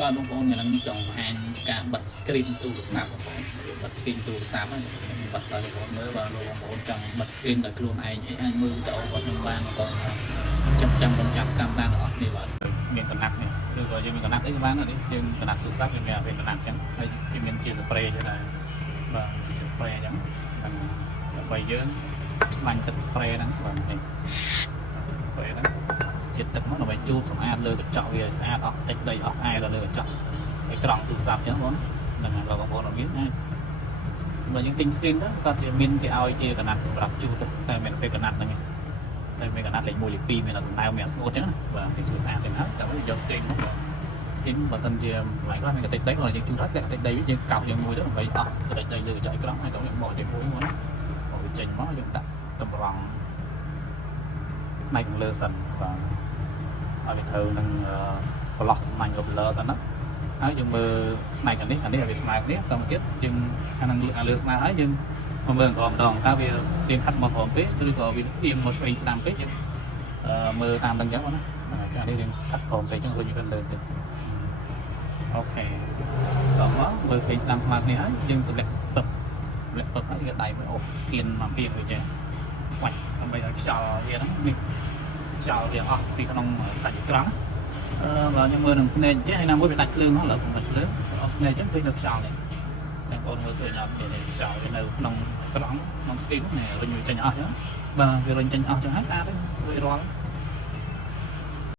បាទបងប្អូនខ្ញុំចង់បង្ហាញការបិទ screen ទូរស័ព្ទបងប្អូនបិទ screen ទូរស័ព្ទហ្នឹងបិទដល់បងប្អូនមើលបាទលោកបងប្អូនចង់បិទ screen ដល់ខ្លួនឯងអីអាចមើលវីដេអូរបស់ខ្ញុំបានបងប្អូនចាំខ្ញុំចាប់កម្មតាមរបស់នេះបាទមានកណាត់នេះឬក៏យើងមានកណាត់អីបាននេះយើងកណាត់ទូរស័ព្ទយើងមានកណាត់អញ្ចឹងហើយវាមានជា spray ចឹងដែរបាទជា spray អញ្ចឹងដើម្បីយើងបាញ់ទឹក spray ហ្នឹងបាទនេះ spray ហ្នឹងជាតិទឹកមកដើម្បីជូតសម្អាតលើកញ្ចក់វាឲ្យស្អាតអស់តិចដីអស់អែលើកញ្ចក់ឲ្យក្រង់ទូរស័ព្ទអញ្ចឹងបងហ្នឹងហើយបងប្អូនមានណាបើយើងទិញ screen ទៅគាត់ជាមានគេឲ្យជាកណាត់សម្រាប់ជូតតែមានពេលកណាត់ហ្នឹងតែមានកណាត់លេខ1លេខ2មានសំដៅមានស្ងួតអញ្ចឹងណាបាទគេជួយស្អាតទាំងហើយតែយក screen មកscreen បើសិនជាឡៃខ្លះមានកតិចដីគាត់យើងជូតហើយកតិចដីយើងកោសយើងមួយទៅដើម្បីអស់កតិចដីលើកញ្ចក់ក្រង់ហើយដល់យើងបកជាមួយមកណាបកវាចេញមកយើងដាក់តម្រង់ផ្នែកខាងលើសិនបាទឲ្យវាត្រូវនឹងប្លោះសំណាញ់ blur សិនណាហើយយើងមើលផ្នែកនេះឲ្យវាស្មើគ្នាតទៅទៀតយើងអានឹងលើស្មើហើយយើងមកមើលម្ដងថាវាទៀងខាត់មកព្រមពេកឬក៏វាទៀងមកឆ្វេងស្ដាំពេកយើងមើលតាមនឹងអញ្ចឹងបងណាចានេះយើងខាត់ព្រមពេកអញ្ចឹងរុញវាលើទៅអូខេដល់មកមើលឆ្វេងស្ដាំស្មើគ្នាហើយយើងទម្លាក់ពឹបហើយយើងដៃមើលអូគៀនមកពីវាចេះបាច់ដើម្បីឲ្យខ្យល់វាហ្នឹងនេះខ្យល់វាអស់ពីក្នុងសាច់ត្រង់បើខ្ញុំមើលនឹងភ្នែកចេះហើយណាមួយវាដាច់ភ្លើងហ្នឹងឡើយមិនភ្លើងអស់ភ្នែកចឹងឃើញនៅខ្យល់នេះតែបងមើលឃើញអត់មានខ្យល់វានៅក្នុងត្រង់ក្នុង screen នេះរុញវាចេញអស់ចឹងបាទវារុញចេញអស់ចឹងហើយស្អាតទេរួចរាល់